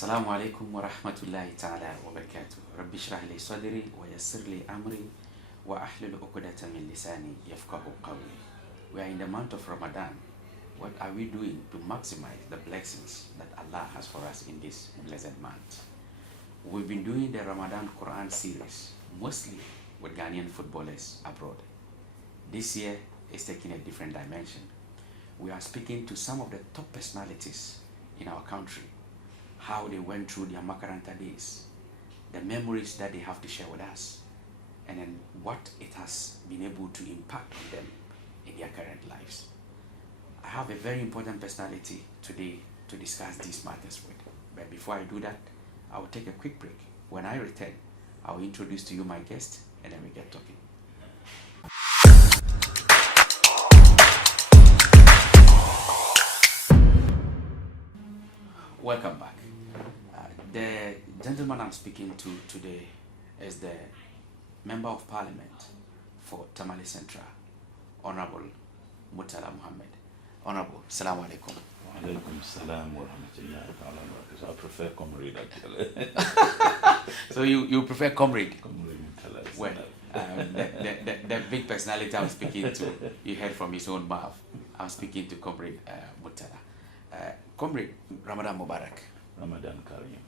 السلام عليكم ورحمة الله تعالى وبركاته. رب اشرح لي صدري ويسر لي أمري وأحلل عقدة من لساني يفقه قولي. We are in the month of Ramadan. What are we doing to maximize the blessings that Allah has for us in this blessed month? We've been doing the Ramadan Qur'an series, mostly with Ghanaian footballers abroad. This year is taking a different dimension. We are speaking to some of the top personalities in our country, how they went through their Makaranta days, the memories that they have to share with us, and then what it has been able to impact on them in their current lives. I have a very important personality today to discuss these matters with. But before I do that, I will take a quick break. When I return, I will introduce to you my guest, and then we get talking. Welcome back. The gentleman I'm speaking to today is the Member of Parliament for Tamale Central, Honorable Murtala Mohammed. Honorable, Assalamu alaikum. Wa alaikum salam wa rahmatullahi wa barakatuh. I prefer comrade actually. So you prefer comrade? Comrade Murtala. Well, the big personality I'm speaking to, you heard from his own mouth. I'm speaking to Comrade Murtala. Comrade, Ramadan Mubarak. Ramadan Kareem.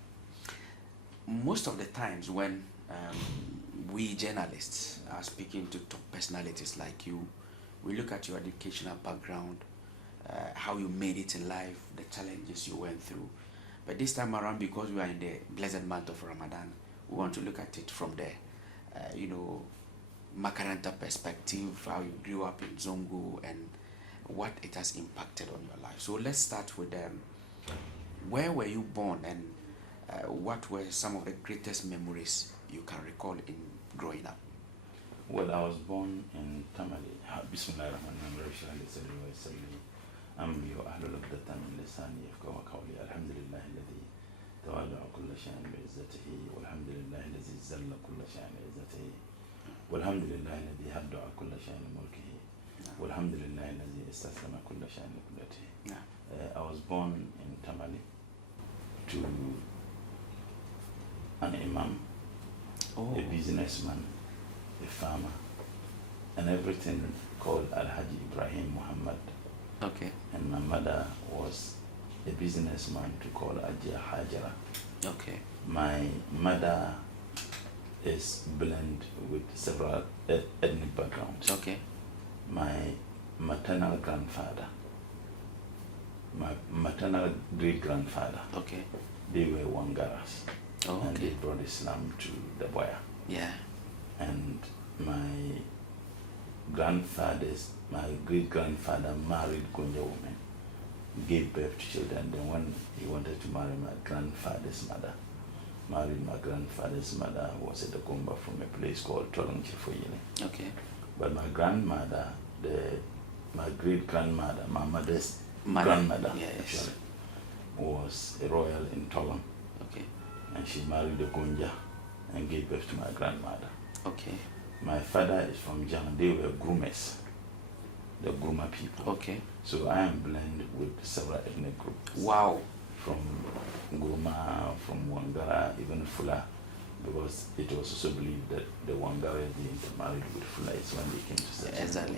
Most of the times when we journalists are speaking to top personalities like you, we look at your educational background, how you made it in life, the challenges you went through. But this time around, because we are in the blessed month of Ramadan, we want to look at it from the, Makaranta perspective, how you grew up in Zongo and what it has impacted on your life. So let's start with where were you born, and what were some of the greatest memories you can recall in growing up? Well, I was born in Tamale. Bismillahirrahmanirrahim. I'm your Ahlul Uqdatan min lisani yafqahu qawli. Alhamdulillah alladhi tawada'a kulla shay'in bi'izzatihi, walhamdulillah alladhi zalla kulla shay'in bi'izzatihi, walhamdulillah alladhi hadda'a kulla shay'in mulkihi, walhamdulillah alladhi istaslama kulla shay'in qudratihi. I was born in Tamale to an imam, a businessman, a farmer, and everything called Al-Haji Ibrahim Muhammad. Okay. And my mother was a businessman to call Ajia Hajara. Okay. My mother is blended with several ethnic backgrounds. Okay. My maternal grandfather, my maternal great-grandfather, okay, they were Wangaras. Oh, okay. And they brought Islam to the Boya. Yeah. And my great-grandfather married Gunja woman, gave birth to children. Then when he wanted to marry my grandfather's mother, married my grandfather's mother, who was at the Gumba from a place called Tolong Chifoyele. Okay. But my grandmother, my great-grandmother, my mother's grandmother, yes, actually, was a royal in Tolong. Okay. And she married the Gunja and gave birth to my grandmother. Okay. My father is from Jama. They were groomers, the groomer people. Okay. So I am blended with several ethnic groups. Wow. From Guruma, from Wangara, even Fula, because it was also believed that the Wangara they intermarried with Fulais when they came to settle. Exactly.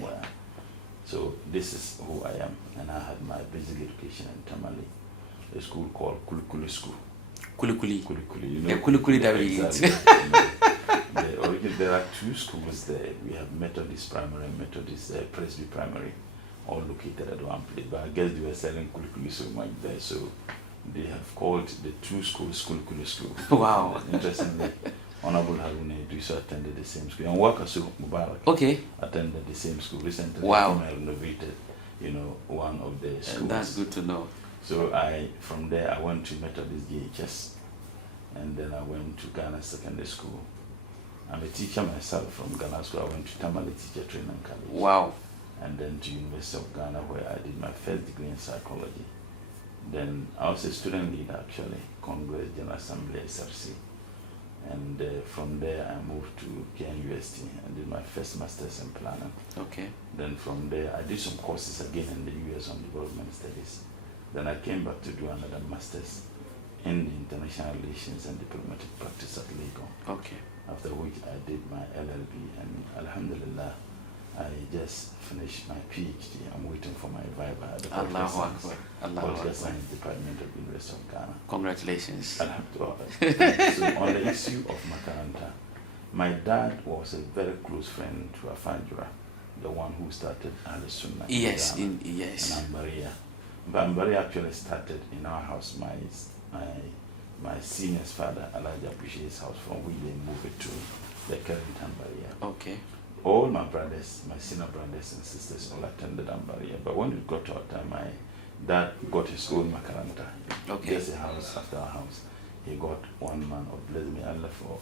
So this is who I am, and I had my basic education in Tamale, a school called Kulikuli School. Kulikuli. Kulikuli, you know. The Kulikuli that we eat. There are two schools there. We have Methodist Primary and Methodist Presby Primary, all located at one place. But I guess they were selling Kulikuli so much there, so they have called the two schools Kulikuli School. Wow. Interestingly, Honorable Haruna Idrisu attended the same school, and Wakasu Mubarak attended the same school. Recently, wow, renovated, one of the schools. That's good to know. So from there, I went to Methodist GHS, and then I went to Ghana Secondary School. I'm a teacher myself from Ghana School. I went to Tamale Teacher Training College. Wow. And then to University of Ghana, where I did my first degree in psychology. Then I was a student leader, actually, Congress General Assembly, SRC. And from there, I moved to KNUST and did my first master's in planning. Okay. Then from there, I did some courses again in the US on development studies. Then I came back to do another master's in international relations and diplomatic practice at Lagos. Okay. After which I did my LLB, and Alhamdulillah, I just finished my PhD. I'm waiting for my viva at the Allahu Akbar. Political Science Department of the University of Ghana. Congratulations. Alhamdulillah. So on the issue of Makaranta, my dad was a very close friend to Afajura, the one who started Al Sunnah. Yes, in yes. And Ambaria. But Ambaria actually started in our house. My senior's father, Elijah Appreciate's house, from which they moved it to the current Ambaria. Okay. All my brothers, my senior brothers and sisters, all attended Ambaria. But when it got to our time, my dad got his own Makaranta. Okay. Just a house after a house. He got one man, of bless me Allah for,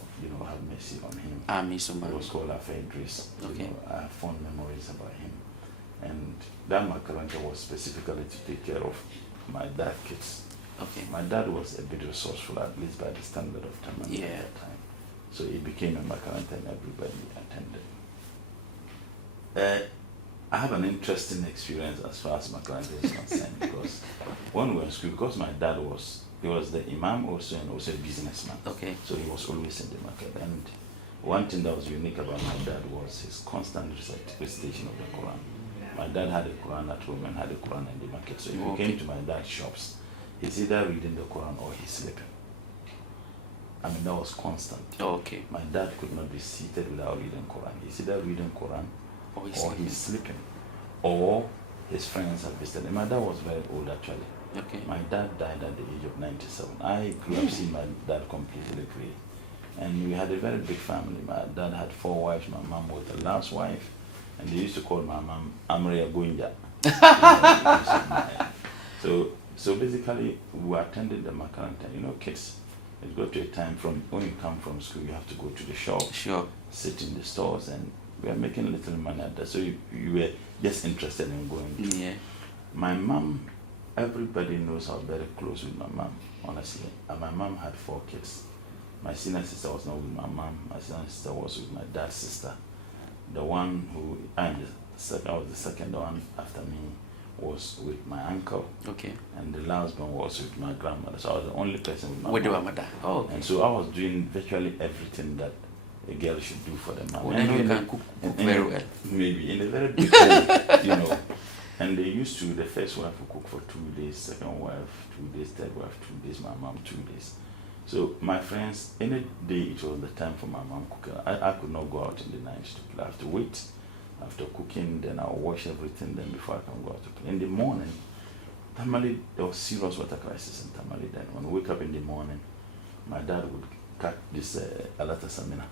have mercy on him. Amen. He was called Afa Idris. Okay. I have fond memories about him. And that Makaranta was specifically to take care of my dad's kids. Okay. My dad was a bit resourceful, at least by the standard of Tamale at that time. So it became a Makaranta and everybody attended. I have an interesting experience as far as Makaranta is concerned, because when we were in school, because my dad was the imam also and also a businessman. Okay. So he was always in the market. And one thing that was unique about my dad was his constant recitation of the Quran. My dad had a Quran at home and had a Quran in the market. So if you came to my dad's shops, he's either reading the Quran or he's sleeping. I mean, that was constant. Okay. My dad could not be seated without reading Quran. He's either reading Quran or he's sleeping. Or his friends have visited him. My dad was very old actually. Okay. My dad died at the age of 97. I grew up seeing my dad completely free. And we had a very big family. My dad had 4 wives. My mom was the last wife. And they used to call my mom Amria Gunja. So basically, we attended the Makaranta. Kids, it got to a time from when you come from school, you have to go to the shop, sit in the stores, and we are making little money at that. So you were just interested in going. Yeah. My mom, everybody knows I was very close with my mom, honestly. And my mom had 4 kids. My senior sister was not with my mom. My senior sister was with my dad's sister. The one who, I was the second one after me, was with my uncle. Okay. And the last one was with my grandmother. So I was the only person with my mom. Oh, okay. And so I was doing virtually everything that a girl should do for the mom. Well, then you can cook very well. Maybe in a very big home, And they used to, the first wife would cook for 2 days, second wife 2 days, third wife 2 days, my mom 2 days. So my friends, any day it was the time for my mom cooking. I could not go out in the night to play. I have to wait. After cooking, then I'll wash everything, then before I can go out to play. In the morning, Tamale, there was serious water crisis in Tamale then. When we wake up in the morning, my dad would cut this alata samina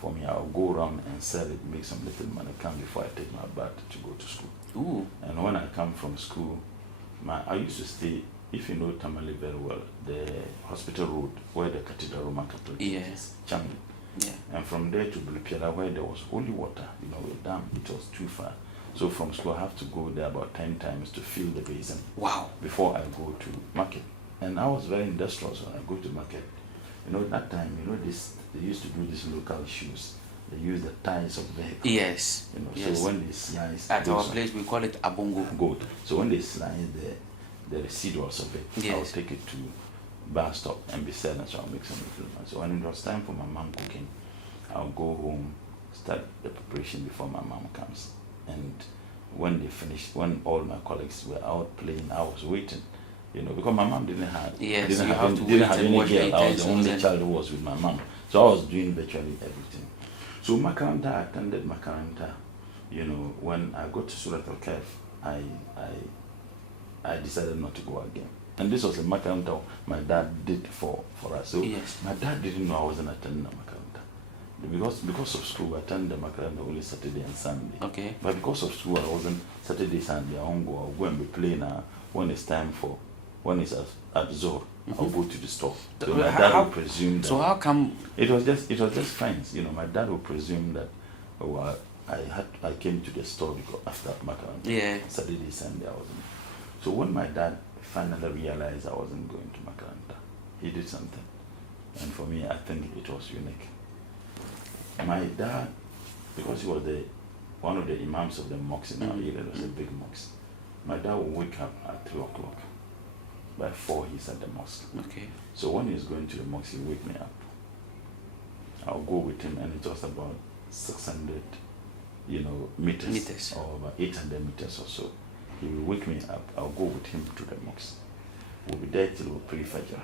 for me. I'll go around and sell it, make some little money, come before I take my bath to go to school. Ooh. And when I come from school, I used to stay, if you know Tamale very well, the hospital road where the Cathedral Roman Catholic is, Changi. Yeah. And from there to Bulpiara where there was only water, a dam, it was too far. So from school I have to go there about 10 times to fill the basin. Wow. Before I go to market. And I was very industrious when I go to market. That time, they used to do these local shoes. They use the tires of vehicles. Yes. So when they slice at our place we call it abongo. Goat. So when they slice the residuals of it, I'll take it to bar stop and be selling, so I'll make some little money. So when it was time for my mom cooking, I'll go home, start the preparation before my mom comes. And when they finished, when all my colleagues were out playing, I was waiting. Because my mom didn't have any girl. I was the only child who was with my mom. So I was doing virtually everything. So Makaranta, I attended Makaranta. When I got to Surat Al-Kaif, I decided not to go again. And this was a Makaranta my dad did for us. So my dad didn't know I wasn't attending a Makaranta. Because of school, I attended the Makaranta only Saturday and Sunday. Okay. But because of school, I wasn't Saturday, Sunday. I'll go and be playing when it's time for, when it's at Zohr. I'll go to the store. So my dad would presume that. So how come? It was just friends. My dad would presume that. I came to the store because after Makaranta. Yeah. Saturday, Sunday, I wasn't. So when my dad finally realized I wasn't going to Makaranta, he did something. And for me, I think it was unique. My dad, because he was one of the imams of the mosque in our area, it was a big mosque. My dad would wake up at 3 o'clock By 4, he's at the mosque. Okay. So when he's going to the mosque, he wake me up. I'll go with him, and it was about 600, meters, or about 800 meters or so. He will wake me up. I'll go with him to the mosque. We'll be there till we pray Fajr.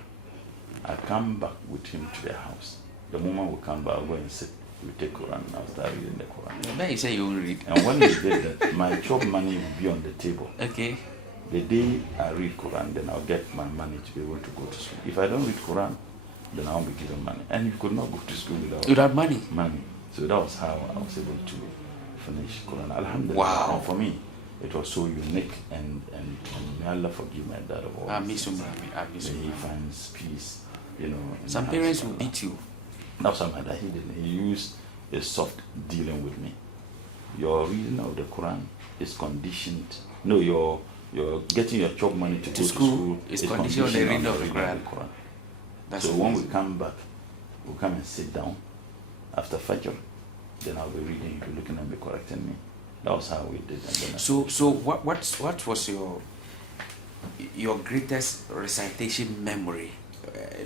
I come back with him to the house. The moment we come back, I'll go and sit. We take Quran, and I'll start reading the Quran. Then you say you will read. And when we get that, my job money will be on the table. Okay. The day I read Quran, then I'll get my money to be able to go to school. If I don't read Quran, then I won't be given money. And you could not go to school without money. So that was how I was able to finish Quran. Alhamdulillah. Wow. And for me, it was so unique, and may Allah forgive my dad of all. May he finds peace, Some parents will beat you. No, somehow that he didn't. He used a soft dealing with me. Your reading of the Quran is conditioned. No, your getting your job money to go to school is conditioned on the reading of the Quran. So when we come back, we'll come and sit down after Fajr. Then I'll be reading, you'll be looking at me, correcting me. That was how we did. So what was your greatest recitation memory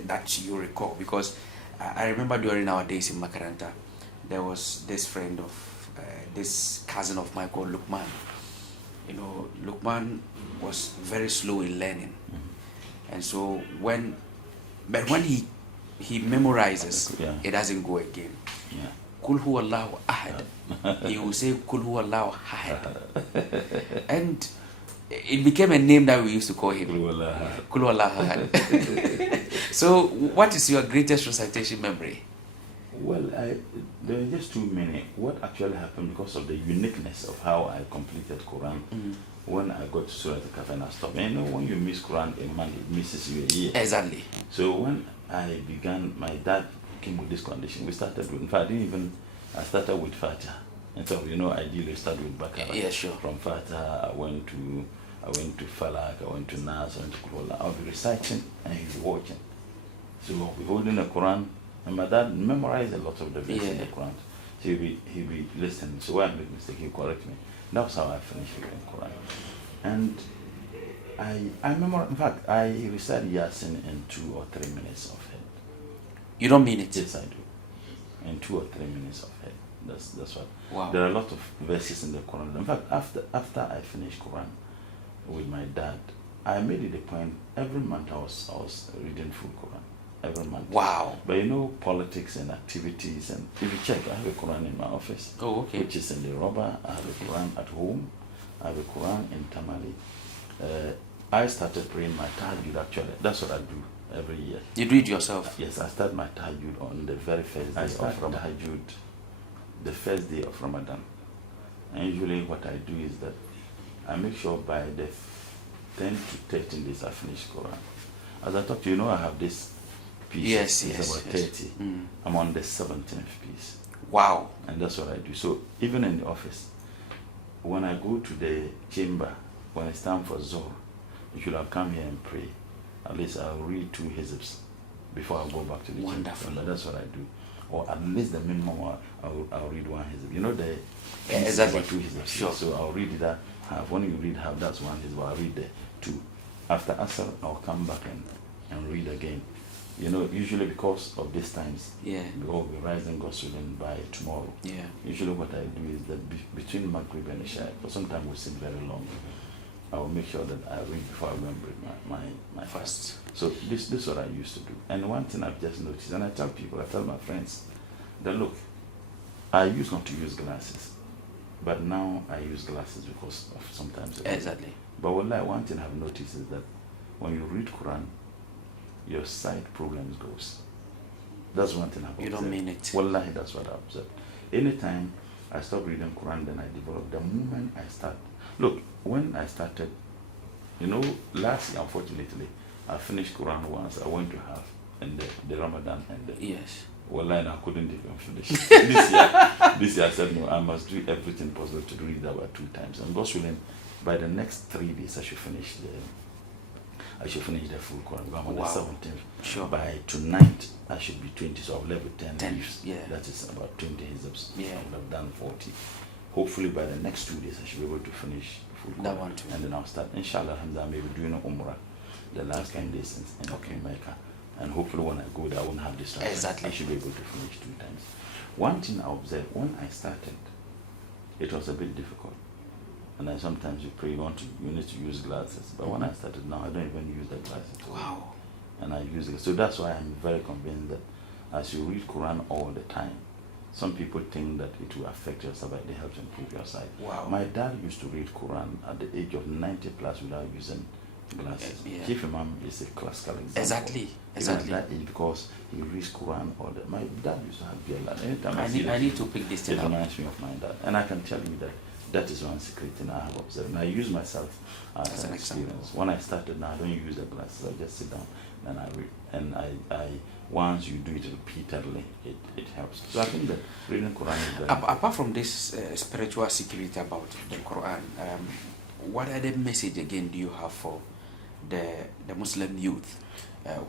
that you recall? Because I remember during our days in Makaranta, there was this friend of this cousin of mine called Lukman. Lukman was very slow in learning, and so when he memorizes, it doesn't go again. Yeah. Kul huwa Allahu ahad. He will say Kul huwa Allahu ahad, and it became a name that we used to call him. Kul huwa Allahu ahad. So, what is your greatest recitation memory? Well, there are just too many. What actually happened, because of the uniqueness of how I completed Quran, when I got to Surah Al-Kahf and I stopped. And when you miss Quran a month, it misses you a year. Exactly. So when I began, my dad came with this condition. We started with, in fact, I started with Fatiha. And so, ideally start with Baqarah. Yeah, sure. From Fatiha, I went to Falak, I went to Nas, I went to Qur'an. I'll be reciting and he'll be watching. So we'll be holding the Quran, and my dad memorized a lot of the verses in the Quran. So he'll be listening. So when I make mistake, he'll correct me. That's how I finished reading Quran. And I remember, in fact, I recited Yasin in 2 or 3 minutes of head. You don't mean it? Yes, I do. In 2 or 3 minutes of head. That's what. Wow. There are a lot of verses in the Quran. In fact, after I finished Quran with my dad, I made it a point every month I was reading full Quran. Every month. Wow. But politics and activities, and if you check, I have a Quran in my office. Oh, okay. Which is in the rubber. I have a Quran at home. I have a Quran in Tamale. I started praying my tahajjud actually. That's what I do every year. You do it yourself? Yes, I start my tahajjud on the very first day of Ramadan. The first day of Ramadan. And usually what I do is that I make sure by the 10 to 13 days I finish Quran. As I talk to you, I have this piece. Yes. About 30. I'm on the 17th piece. Wow. And that's what I do. So even in the office, when I go to the chamber, when it's time for Zohar, you should have come here and pray. At least I'll read 2 hizbs before I go back to the chamber. And that's what I do. Or at least the minimum, I'll read 1 hizb. Exactly. 2 hizbs. Sure. So I'll read that half. When you read half, that's 1 hizb. I'll read the 2. After Asr, I'll come back and read again. Usually because of these times, we'll be rising Gosulin by tomorrow. Yeah. Usually what I do is that between Maghrib and Isha, for sometimes we sit very long, I will make sure that I read before I go and break my fast. So this is what I used to do. And one thing I've just noticed, and I tell my friends, that look, I used not to use glasses, but now I use glasses because of sometimes. Exactly. But one thing I've noticed is that when you read Quran, your sight problems goes. That's one thing I've observed. You don't mean it. Wallahi, that's what I observed. Anytime I stop reading Quran, then I develop. The moment I start, look, when I started, last year, unfortunately, I finished Quran once. I went to have and the Ramadan ended. Yes. Wallahi, I couldn't even finish. This year I said, no, I must do everything possible to read that about 2 times. And God willing, by the next 3 days, I should finish the full Quran. I'm on the 17th. Sure. By tonight, I should be 20, so I've left with 10 leaves. Yeah. That is about 20 hizbs. Yeah. I would have done 40. Hopefully, by the next 2 days, I should be able to finish the full Quran. That one too. And then I'll start, inshallah, I may be doing Umrah the last 10 days in Mecca. And hopefully when I go there, I won't have this. Exactly. I should be able to finish 2 times. One thing I observed, when I started, it was a bit difficult. And then sometimes you pray, you need to use glasses. But when I started now, I don't even use the glasses. Wow. And I use it. So that's why I'm very convinced that as you read Quran all the time, some people think that it will affect your sight, but it helps improve your sight. Wow. My dad used to read Quran at the age of 90 plus without using glasses. Yeah. Chief Imam is a classical example. Exactly. Even at that age, because he reads Quran all the. My dad used to have beer. Anytime I need to pick this thing it up. reminds me of my dad, and I can tell you that is one secret thing I have observed. And I use myself as an experience. When I started, now I don't use the glasses. I just sit down and I read. And I once you do it repeatedly, it helps. So I think that reading Quran is very Apart from this spiritual security about the Quran, what other message again do you have for the Muslim youth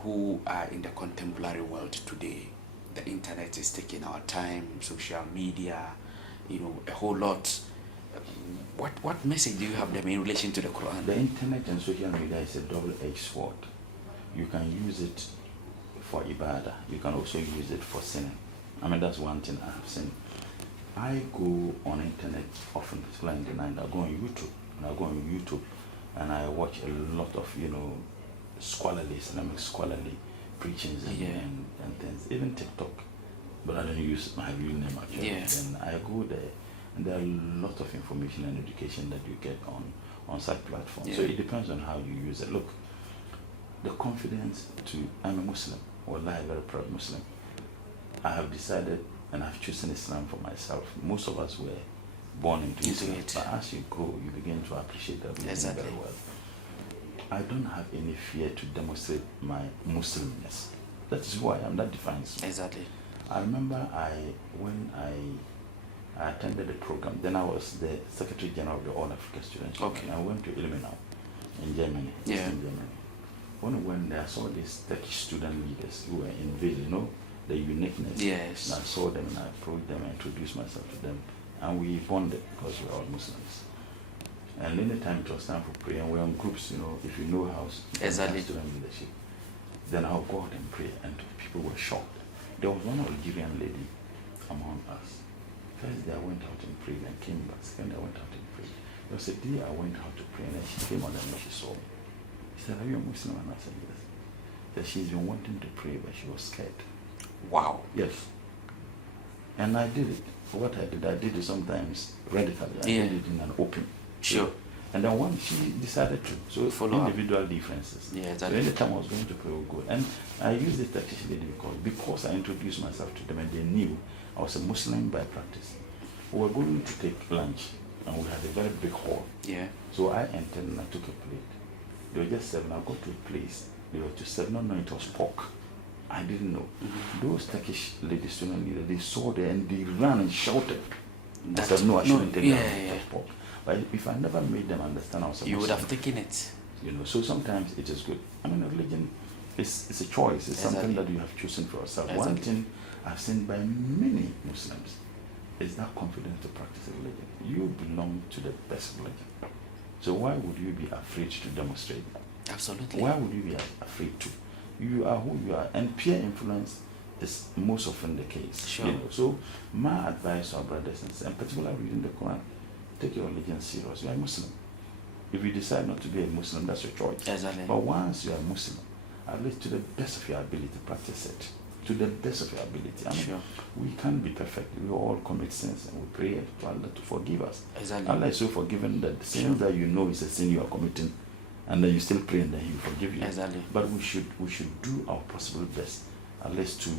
who are in the contemporary world today? The internet is taking our time, social media, a whole lot. What message do you have them in relation to the Quran? The internet and social media is a double-edged sword. You can use it for ibadah. You can also use it for sinning. I mean, that's one thing I have seen. I go on internet often, particularly in the night. I go on YouTube, and I watch a lot of, scholarly, Islamic scholarly preachings and things. Even TikTok, but I don't use my real name actually. Yeah. Then I go there, and there are a lot of information and education that you get on such platforms. Yeah. So it depends on how you use it. Look, the confidence I'm a Muslim, wallahi, a very proud Muslim. I have decided and I've chosen Islam for myself. Most of us were born into Islam, but as you grow, you begin to appreciate that very well. I don't have any fear to demonstrate my Muslimness. That is who I am. That defines me. Exactly. I remember when I attended the program, then I was the Secretary General of the All Africa Students. Okay. I went to Ilmenau in Germany. Yeah. In Germany. When I went there, I saw these Turkish student leaders who were in the uniqueness. Yes. And I saw them and I approached them and introduced myself to them. And we bonded because we're all Muslims. And any time it was time for prayer, and we're in groups, if you know how Exactly. student leadership, then I'll go out and pray, and people were shocked. There was one Algerian lady among us. First day I went out and prayed and came back. Second day I went out and prayed. There was a day I went out to pray and then she came on and she saw me. She said, "Are you a Muslim?" And I said, "Yes." That she's been wanting to pray, but she was scared. Wow. Yes. And I did it. What I did it sometimes radically. I did it in an open. Sure. And then one, she decided to. So follow individual differences. Yeah, So exactly. any time I was going to pray, we would go. And I used it Turkish lady because I introduced myself to them and they knew I was a Muslim by practice. We were going to take lunch and we had a very big hall. Yeah. So I entered and I took a plate. They were just serving. I got to a place. They were just serving. No, it was pork. I didn't know. Mm-hmm. Those Turkish ladies, student leaders, they saw there and they ran and shouted. I That- said, "No, I shouldn't take that. yeah. It was pork." But if I never made them understand I was a You would Muslim, have taken it. so sometimes it is good. I mean, religion is a choice. It's something Exactly. that you have chosen for yourself. Exactly. One thing I've seen by many Muslims is that confidence to practice a religion. You belong to the best religion. So why would you be afraid to demonstrate? Absolutely. Why would you be afraid to? You are who you are, and peer influence is most often the case. Sure. So my advice to our brothers and sisters, and particularly reading the Quran, take your religion serious. You are a Muslim. If you decide not to be a Muslim, that's your choice. Exactly. But once you are a Muslim, at least to the best of your ability, practice it. To the best of your ability. I mean, Sure. we can't be perfect. We all commit sins, and we pray to Allah to forgive us. Exactly. Allah is so forgiving that the sin that you know is a sin you are committing, and then you still pray and then He will forgive you. Exactly. But we should do our possible best, at least to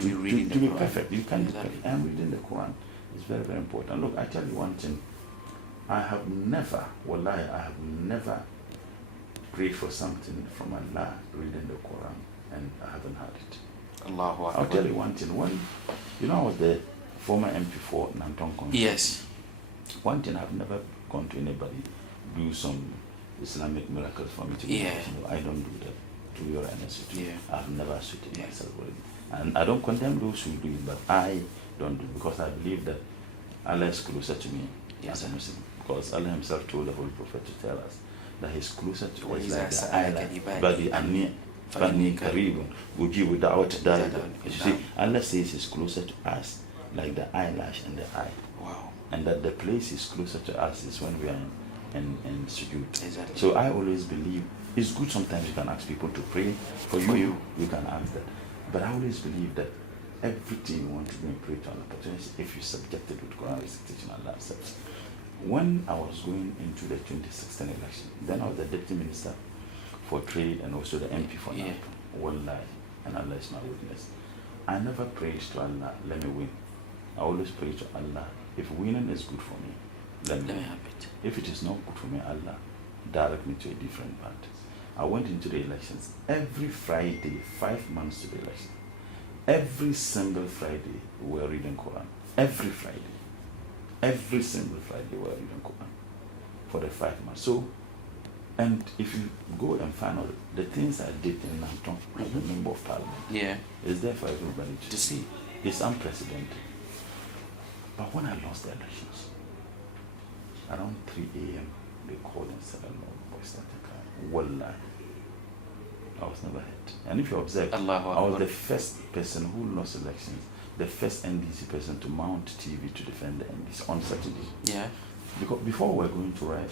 be reading to the be Quran. perfect. You can't be Exactly. perfect. And reading the Quran is very, very important. Look, I tell you one thing. I have never prayed for something from Allah reading the Quran, and I haven't had it. Allahu Akbar. I'll tell you one thing. I was the former MP for Nantong Constituency. Yes. One thing, I've never gone to anybody do some Islamic miracles for me to be Yeah. no, I don't do that. To be honest with you, Yeah. I've never suited Yeah. myself with it. And I don't condemn those who do it, but I don't do it because I believe that Allah is closer to me Yes, as a sir. Muslim. Because Allah Himself told the Holy Prophet to tell us, that he's closer to us, وإذا like the سألك ayah, عبادي فَإِنِّي فإني قَرِيبٌ أُجِيبُ دَعْوَةَ الدَّاعِ. You see, نعم. Allah says he's closer to us, like the eyelash and the eye. Wow. And that the place is closer to us is when we are in sujood. Exactly. So I always believe it's good sometimes you can ask people to pray for you. You can ask that. But I always believe that everything you want to do in pray to Allah, if you subject it with Quran recitation, Allah accepts. When I was going into the 2016 election, then I was the deputy minister for trade and also the MP for Yeah. Wallahi, and Allah is my witness. I never prayed to Allah, let me win. I always pray to Allah, if winning is good for me, let me have it. If it is not good for me, Allah, direct me to a different path. I went into the elections every Friday, 5 months to the election. Every single Friday, we were reading Quran. Every Friday. Every single Friday, we were reading Quran for the 5 months. So, and if you go and find out the things I did in Nanton as a member of parliament, is there for everybody to see. It's unprecedented. But when I lost the elections, around 3 a.m., they called and said, "Allah, boy, started crying." Wallahi, I was never hit. And if you observe, I was the first person who lost elections, the first NDC person to mount TV to defend the NDC on Saturday. Yeah. Because before we were going to write,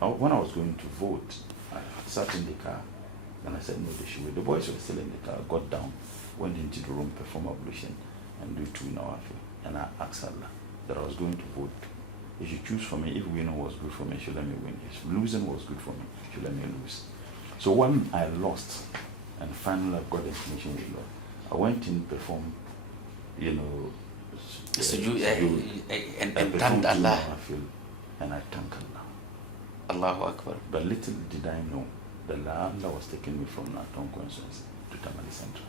when I was going to vote, I sat in the car and I said, no, they should wait. The boys were still in the car, got down, went into the room, performed ablution, and do 2 nawafil. And I asked Allah that I was going to vote. If you choose for me, if winning was good for me, you should let me win. If losing was good for me, you should let me lose. So when I lost, and finally I got the information with Lord, I went in, performed, and thanked Allah. And I thank Allah. Allahu Akbar. But little did I know that Allah was taking me from Naton constituency to Tamale Central.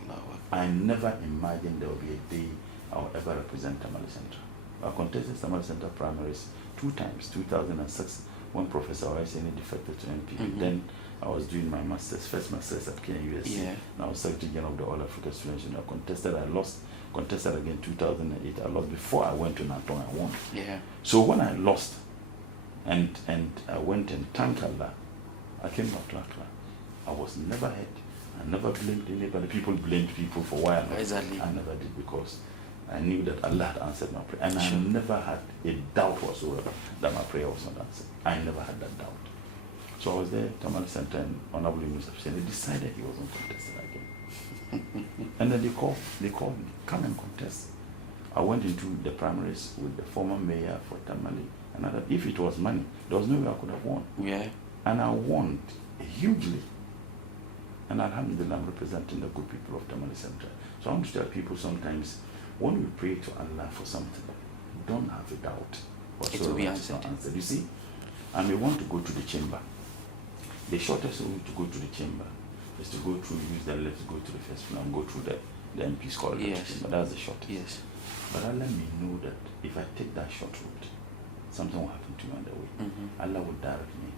Allahu Akbar. I never imagined there would be a day I will ever represent Tamale Central. I contested Tamale Central primaries 2 times, 2006 when Professor Oiseni defected to MP. Then I was doing my first master's at Kenya USC. And I was Secretary General of the All Africa Students Union. I contested, I lost, contested again 2008. I lost before I went to Naton, I won. So when I lost and I went and thanked Allah, I came back to Accra. I was never hurt. I never blamed anybody. People blamed people for why I lost. Exactly. I never did because I knew that Allah had answered my prayer. And I never had a doubt whatsoever that my prayer was not answered. I never had that doubt. So I was there, Tamale Center, and Honorable Minister Hussein, they decided he wasn't contested again. And then they called me, come and contest. I went into the primaries with the former mayor for Tamale, and if it was money, there was no way I could have won. And I won hugely. And alhamdulillah, I'm representing the good people of Tamale Central. So I want to tell people sometimes, when we pray to Allah for something, don't have a doubt. It will be answered. You see, and we want to go to the chamber. The shortest way to go to the chamber is to go through, use the left, go to the first floor, and go through the MP's corridor. But that's the shortest. But Allah may know that if I take that short route, something will happen to me on the way. Allah will direct me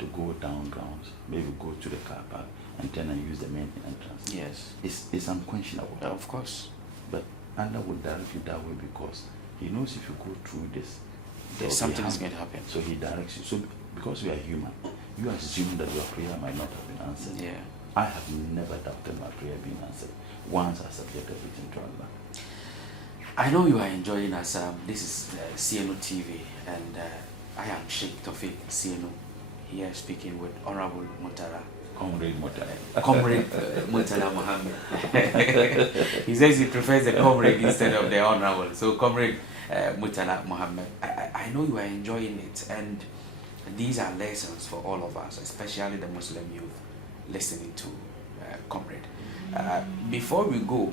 to go down grounds, maybe go to the car park, and then I use the main entrance. It's unquestionable. Of course. But Allah will direct you that way because He knows if you go through this, something is going to happen. So He directs you. So because we are human, you assume that your prayer might not have been answered. I have never doubted my prayer being answered once I subject everything to Allah. I know you are enjoying us. This is CNO TV, and I am Sheikh Tawfiq CNO here speaking with Honorable Comrade Murtala Mohammed. He says he prefers the comrade instead of the honorable. So Comrade Murtala Mohammed, I know you are enjoying it, and these are lessons for all of us, especially the Muslim youth listening to Comrade. Before we go,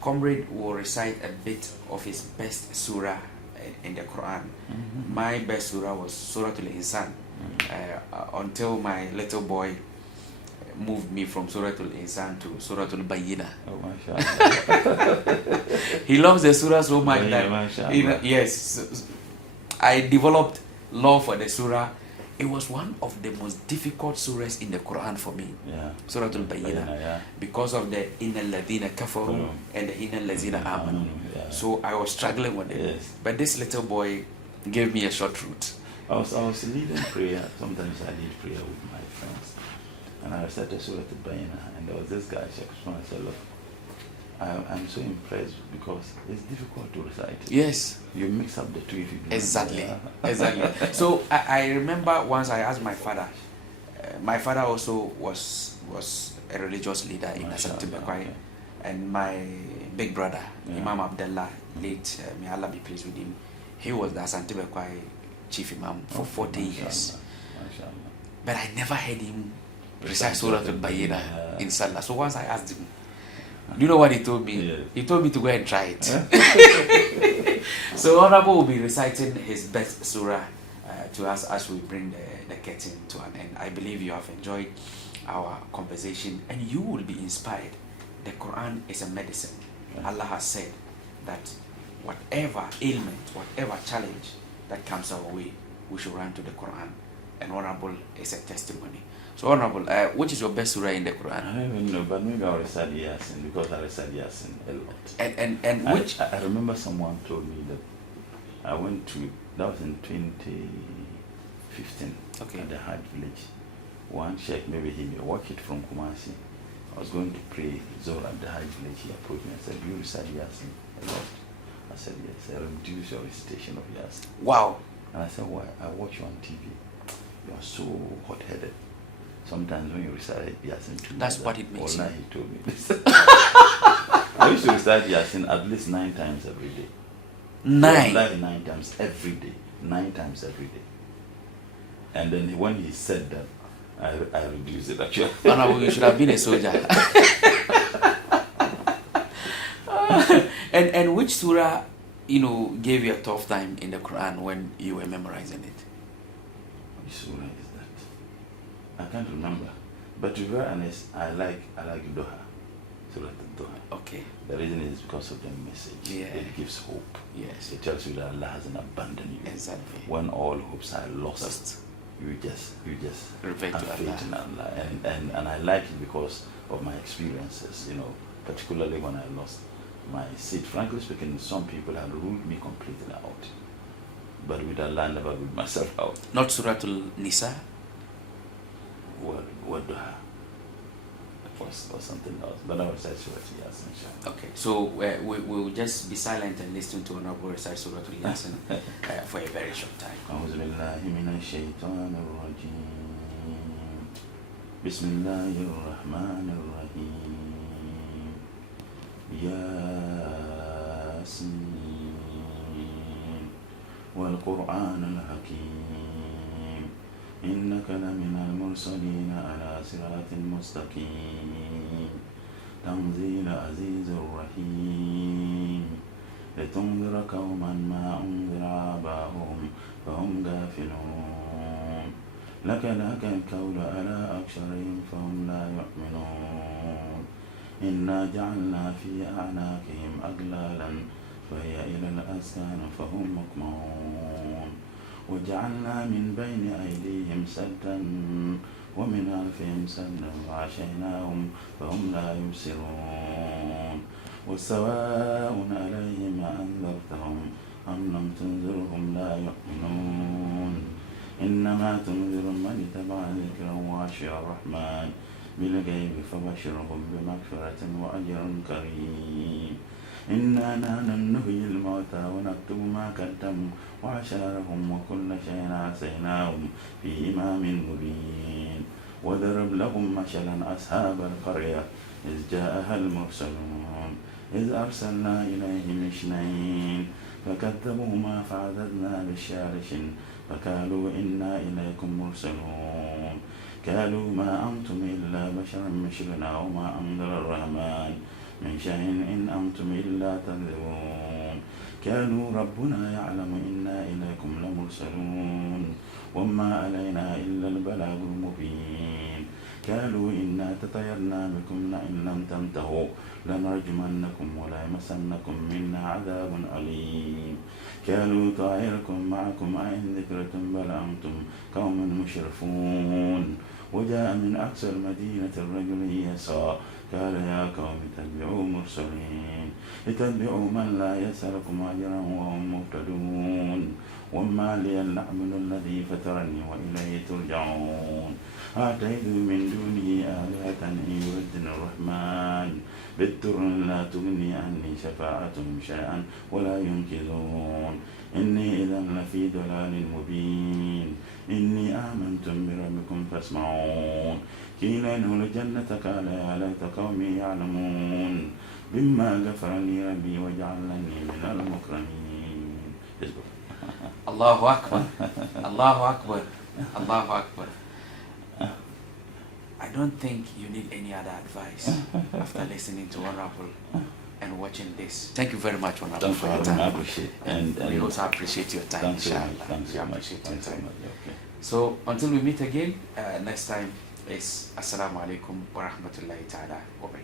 Comrade will recite a bit of his best surah in the Quran. My best surah was Surah Al-Insan, until my little boy moved me from Surah Al-Insan to Surah Al-Bayyinah. He loves the surah so much that I developed love for the surah. It was one of the most difficult surahs in the Quran for me. Surah Al-Bayyinah, because of the Inna Ladina Kafaru and the Inna Lazina Amanu. So I was struggling with it. But this little boy gave me a short route. I was leading prayer. Sometimes I lead prayer with my friends. And I recited Surah Al-Bayna. And there was this guy, Sheikh Usman. I said, look, I'm so impressed because it's difficult to recite it. Yes. You mix up the two if you do. Exactly. Exactly. So I remember once I asked my father. My father also was a religious leader in Asante Bekwai, and my big brother, Imam Abdullah, late, may Allah be pleased with him, he was the Asante Bekwai chief imam for 40 years. But I never heard him recite Surah Al-Bayyinah in Salah. So once I asked him, do you know what he told me? Yes. He told me to go and try it. So Honorable will be reciting his best surah to us as we bring the curtain to an end. I believe you have enjoyed our conversation and you will be inspired. The Quran is a medicine. Allah has said that whatever ailment, whatever challenge that comes our way, we should run to the Quran. And Honorable is a testimony. So Honorable, which is your best surah in the Quran? I don't even know, but maybe I'll recite Yasin because I recite Yasin a lot. And which? I remember someone told me that I went to, that was in 2015, at the Hajj village. One sheikh, maybe he may watch it from Kumasi. I was going to pray Zohar at the Hajj village. He approached me and said, you recite Yasin a lot? I said, yes. I reduce your recitation of Yasin. Wow. And I said, why? I watch you on TV. You are so hot-headed. Sometimes when you recite Yasin to me, that's what it makes you. He told me this. I used to recite Yasin at least 9 times every day. 9? 9 times every day. 9 times every day. And then when he said that, I reduced it actually. Oh, no, you should have been a soldier. And which surah, gave you a tough time in the Quran when you were memorizing it? Which surah is that? I can't remember. But to be very honest, I like Doha. Surah Al-Doha. Okay. The reason is because of the message. Yeah. It gives hope. Yes. It tells you that Allah hasn't abandoned you. Exactly. When all hopes are lost. You just revert have to faith in Allah. And I like it because of my experiences, particularly when I lost my seat. Frankly speaking, some people have ruled me completely out. But with Allah, I never ruled myself out. Not Surah Al-Nisa? What do I? Or something else. But I will recite Surah Yasin, inshallah. Okay. So we will just be silent and listen to Honorable recite Surah Yasin for a very short time. أعوذ بالله من الشيطان الرجيم. بسم الله الرحمن الرحيم. ياسين والقرآن الحكيم إنك لمن المرسلين على صراط مستقيم تنزيل عزيز الرحيم لتنذر قوما ما أنذر آباؤهم فهم غافلون لك القول على أكثرهم فهم لا يؤمنون إنا جعلنا في أعناقهم أغلالا فهي إلى الأذقان فهم مقمحون وجعلنا من بين أيديهم سدا ومن خلفهم سدا وغشيناهم فهم لا يبصرون وسواء عليهم أنذرتهم أم لم تنذرهم لا يؤمنون إنما تنذر من اتبع ذكر وخشي الرحمن بالغيب فبشرهم بمغفرة وأجر كريم إنا نحن نحيي الموتى ونكتب ما قدموا وآثارهم وكل شيء أحصيناهم في إمام مبين وضرب لهم مثلا أصحاب القرية إذ جاءها المرسلون إذ أرسلنا إليهم اثنين فكذبوهما فعددنا بالشارش فقالوا إنا إليكم مرسلون قالوا ما أنتم إلا بشر مثلنا وما أنزل الرحمن من شيء إن أنتم إلا تكذبون قالوا ربنا يعلم إنا إليكم لمرسلون وما علينا إلا البلاغ المبين قالوا إنا تطيرنا بكم لئن لم تنتهوا لنرجمنكم وليمسنكم منا عذاب أليم قالوا طائركم معكم أئن ذكرتم بل أنتم قوم مشرفون وجاء من أقصى المدينة الرجل يسعى قال يا قوم اتبعوا مرسلين اتبعوا من لا يسألكم أجرا وهم مهتدون وما لي لا أعمل الذي فترني وإليه ترجعون أتيت من دونه آلهة إن يردنا الرحمن بالضر لا تغني عني شفاعتهم شيئا ولا ينقذون إني إذا لفي ضلال مبين إني آمنتم بربكم فاسمعون قيل ادخلوا الجنة قال يا ليت قومي يعلمون بما غفر لي ربي وجعلني من المكرمين. Allahu Akbar. Allahu Akbar. Allahu Akbar. I don't think you need any other advice after listening to Honorable and watching this. Thank you very much, Honorable, for your time. I appreciate and we also appreciate your time. Thanks so much. Thanks We so much. appreciate your Thanks so time. much. Okay. So until we meet again, next time is Assalamu alaikum wa rahmatullahi ta'ala wa barakatuh.